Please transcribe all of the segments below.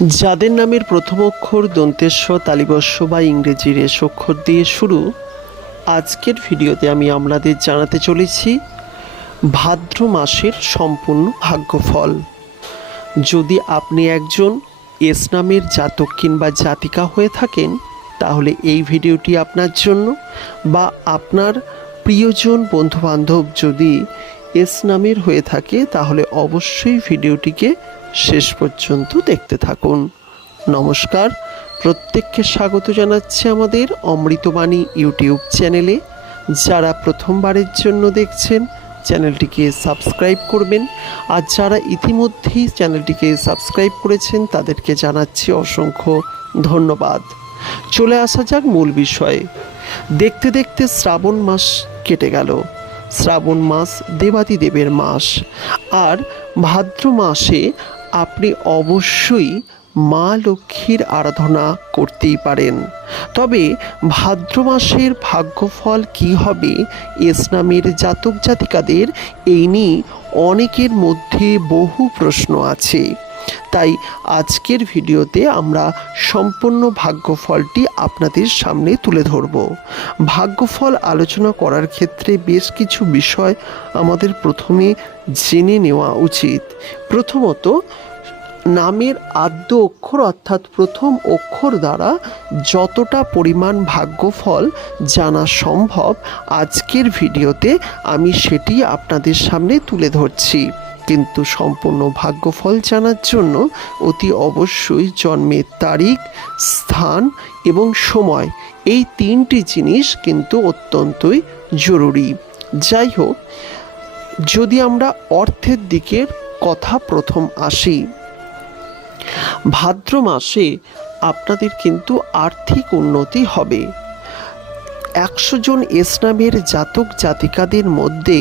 যাদের নামের প্রথম অক্ষর দন্তেশ্ব তালিবস্য বা ইংরেজি রেশ অক্ষর দিয়ে শুরু, আজকের ভিডিওতে আমি আপনাদের জানাতে চলেছি ভাদ্র মাসের সম্পূর্ণ ভাগ্যফল। যদি আপনি একজন এস নামের জাতক কিংবা জাতিকা হয়ে থাকেন, তাহলে এই ভিডিওটি আপনার জন্য বা আপনার প্রিয়জন বন্ধুবান্ধব যদি এস নামের হয়ে থাকে, তাহলে অবশ্যই ভিডিওটিকে শেষ পর্যন্ত দেখতে থাকুন। নমস্কার। প্রত্যেককে স্বাগত জানাচ্ছি আমাদের অমৃতবাণী ইউটিউব চ্যানেলে। যারা প্রথমবারের জন্য দেখছেন, চ্যানেলটিকে সাবস্ক্রাইব করবেন। আর যারা ইতিমধ্যেই চ্যানেলটিকে সাবস্ক্রাইব করেছেন, তাদেরকে জানাচ্ছি অসংখ্য ধন্যবাদ। চলে আসা যাক মূল বিষয়ে। দেখতে দেখতে শ্রাবণ মাস কেটে গেল। শ্রাবণ মাস দেবাদিদেবের মাস। আর ভাদ্র মাসে আপনি অবশ্যই মা লক্ষ্মীর আরাধনা করতেই পারেন। তবে ভাদ্র মাসের ভাগ্যফল কি হবে ইসলামের জাতক জাতিকাদের এই নিয়ে অনেকের মধ্যে বহু প্রশ্ন আছে। তাই আজকের ভিডিওতে আমরা সম্পূর্ণ ভাগ্যফলটি আপনাদের সামনে তুলে ধরব। ভাগ্যফল আলোচনা করার ক্ষেত্রে বেশ কিছু বিষয় আমাদের প্রথমে জেনে নেওয়া উচিত। প্রথমত, নামের আদ্য অক্ষর অর্থাৎ প্রথম অক্ষর দ্বারা যতটা পরিমাণ ভাগ্যফল জানা সম্ভব, আজকের ভিডিওতে আমি সেটি আপনাদের সামনে তুলে ধরছি। কিন্তু সম্পূর্ণ ভাগ্যফল জানার জন্য অতি অবশ্যই জন্মের তারিখ, স্থান এবং সময়, এই তিনটি জিনিস কিন্তু অত্যন্তই জরুরি। যাই হোক, যদি আমরা অর্থের দিকের কথা প্রথম আসি, ভাদ্র মাসে আপনাদের কিন্তু আর্থিক উন্নতি হবে। একশো জন এসনামের জাতক জাতিকাদের মধ্যে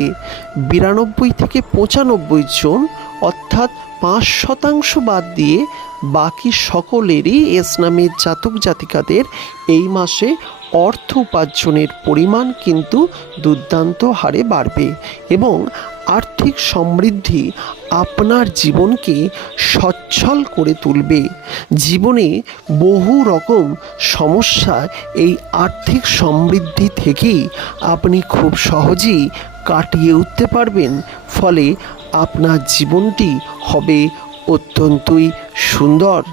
বিরানব্বই থেকে পঁচানব্বই জন, অর্থাৎ পাঁচ শতাংশ বাদ দিয়ে বাকি সকলেরই এসনামের জাতক জাতিকাদের এই মাসে অর্থ উপার্জনের পরিমাণ কিন্তু দুর্দান্ত হারে বাড়বে এবং আর্থিক সমৃদ্ধি আপনার জীবনকে সচ্ছল করে তুলবে। জীবনে বহু রকম সমস্যা এই আর্থিক সমৃদ্ধি থেকেই আপনি খুব সহজেই কাটিয়ে উঠতে পারবেন। ফলে আপনার জীবনটি হবে অত্যন্তই সুন্দর।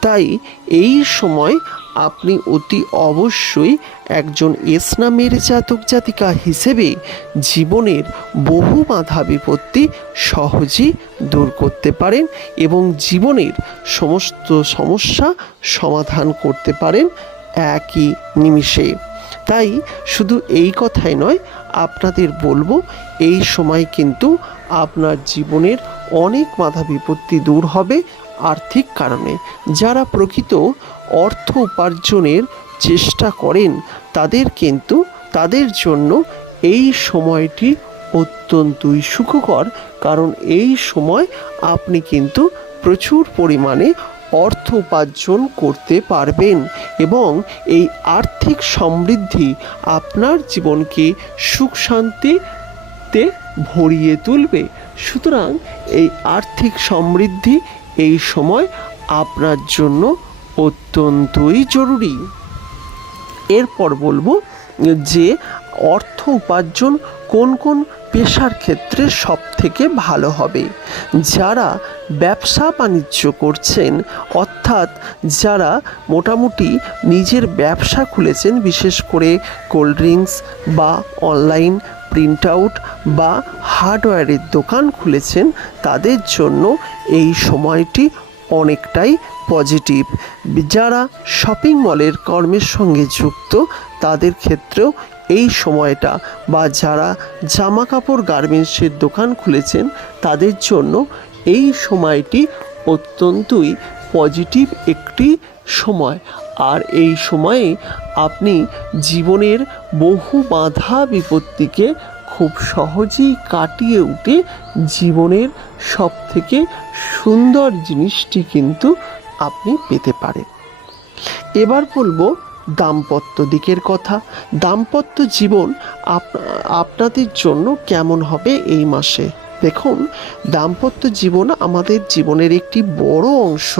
তাই এই সময় আপনি অতি অবশ্যই একজন ইসলামের জাতক জাতিকা হিসেবে জীবনের বহু বাধা বিপত্তি সহজেই দূর করতে পারেন এবং জীবনের সমস্ত সমস্যা সমাধান করতে পারেন একই নিমিষে। তাই শুধু এই কথাই নয়, আপনাদের বলব এই সময় কিন্তু আপনার জীবনের অনেক বাধা বিপত্তি দূর হবে আর্থিক কারণে। যারা প্রকৃত অর্থ উপার্জনের চেষ্টা করেন, তাদের কিন্তু তাদের জন্য এই সময়টি অত্যন্তই সুখকর, কারণ এই সময় আপনি কিন্তু প্রচুর পরিমাণে অর্থ উপার্জন করতে পারবেন এবং এই আর্থিক সমৃদ্ধি আপনার জীবনকে সুখ শান্তিতে ভরিয়ে তুলবে। সুতরাং এই আর্থিক সমৃদ্ধি এই সময় আপনার জন্য অত্যন্তই জরুরি। এরপর বলব যে অর্থ উপার্জন কোন কোন পেশার ক্ষেত্রে সব থেকে ভালো হবে। যারা ব্যবসা বাণিজ্য করছেন, অর্থাৎ যারা মোটামুটি নিজের ব্যবসা খুলেছেন, বিশেষ করে কোল্ড ড্রিঙ্কস বা অনলাইন প্রিন্ট আউট বা হার্ডওয়্যারের দোকান খুলেছেন, তাদের জন্য এই সময়টি অনেকটাই পজিটিভ। যারা শপিং মলের কর্মের সঙ্গে যুক্ত, তাদের ক্ষেত্রেও এই সময়টা বা যারা জামা কাপড় গার্মেন্টসের দোকান খুলেছেন, তাদের জন্য এই সময়টি অত্যন্তই পজিটিভ একটি সময়। আর এই সময়ে আপনি জীবনের বহু বাধা বিপত্তিকে খুব সহজেই কাটিয়ে উঠে জীবনের সব থেকে সুন্দর জিনিসটি কিন্তু আপনি পেতে পারেন। এবার বলব দাম্পত্য দিকের কথা। দাম্পত্য জীবন আপ- আপনাদের জন্য কেমন হবে এই মাসে? দেখুন, দাম্পত্য জীবন আমাদের জীবনের একটি বড় অংশ।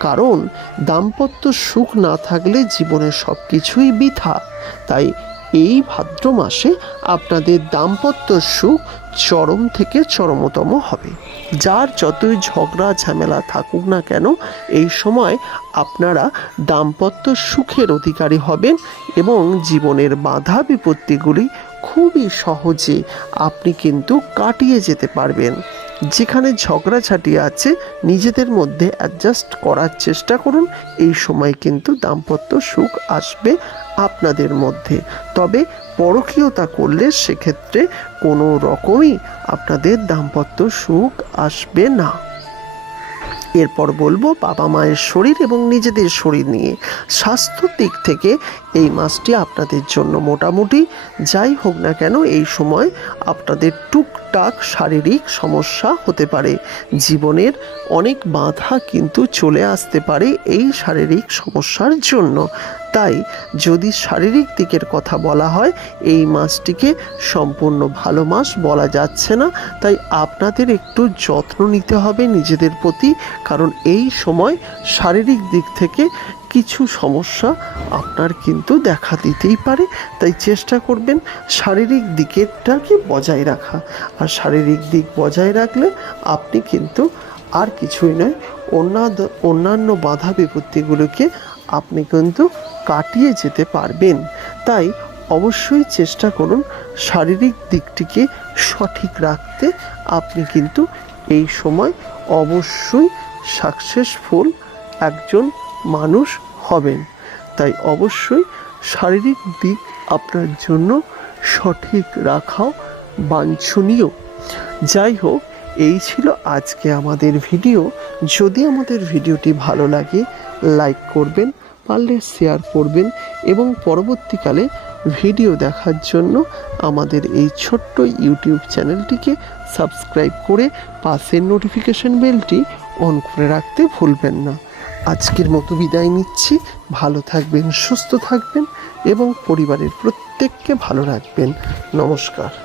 কারণ, দাম্পত্য সুখ না থাকলে জীবনের সব কিছুই বৃথা। তাই এই ভাদ্র মাসে আপনাদের দাম্পত্য সুখ চরম থেকে চরমতম হবে। যার যতই ঝগড়া, ঝামেলা থাকুক না কেন, এই সময় আপনারা দাম্পত্য সুখের অধিকারী হবেন এবং জীবনের বাধা বিপত্তিগুলি খুবই সহজে আপনি কিন্তু কাটিয়ে যেতে পারবেন। যেখানে ঝগড়াঝাটি আছে, নিজেদের মধ্যে অ্যাডজাস্ট করার চেষ্টা করুন। এই সময় কিন্তু দাম্পত্য সুখ আসবে আপনাদের মধ্যে। তবে পরকীয়তা করলে সেক্ষেত্রে কোনো রকমই আপনাদের দাম্পত্য সুখ আসবে না। এরপর বলব বাবা মায়ের শরীর এবং নিজেদের শরীর নিয়ে স্বাস্থ্য দিক থেকে এই মাসটি আপনাদের জন্য মোটামুটি, যাই হোক না কেন, এই সময় আপনাদের টুকটাক শারীরিক সমস্যা হতে পারে। জীবনের অনেক বাধা কিন্তু চলে আসতে পারে এই শারীরিক সমস্যার জন্য। তাই যদি শারীরিক দিকের কথা বলা হয়, এই মাসটিকে সম্পূর্ণ ভালো মাস বলা যাচ্ছে না। তাই আপনাদের একটু যত্ন নিতে হবে নিজেদের প্রতি। কারণ এই সময় শারীরিক দিক থেকে কিছু সমস্যা আপনার কিন্তু দেখা দিতেই পারে। তাই চেষ্টা করবেন শারীরিক দিকেরটাকে বজায় রাখা। আর শারীরিক দিক বজায় রাখলে আপনি কিন্তু আর কিছুই নয় অন্যান্য অন্যান্য বাধা বিপত্তিগুলোকে আপনি কিন্তু কাটিয়ে যেতে পারবেন। তাই অবশ্যই চেষ্টা করুন শারীরিক দিকটিকে সঠিক রাখতে। আপনি কিন্তু এই সময় অবশ্যই সাকসেসফুল একজন মানুষ হবেন। তাই অবশ্যই শারীরিক দিক আপনার জন্য সঠিক রাখাও বাঞ্ছনীয়। যাই হোক, এই ছিল আজকে আমাদের ভিডিও। যদি আমাদের ভিডিওটি ভালো লাগে, লাইক করবেন, পারলে শেয়ার করবেন এবং পরবর্তীকালে ভিডিও দেখার জন্য আমাদের এই ছোট্ট ইউটিউব চ্যানেলটিকে সাবস্ক্রাইব করে পাশের নোটিফিকেশন বেলটি অন করে রাখতে ভুলবেন না। আজকের মতো বিদায় নিচ্ছি। ভালো থাকবেন সুস্থ থাকবেন এবং পরিবারের প্রত্যেককে ভালো রাখবেন। নমস্কার।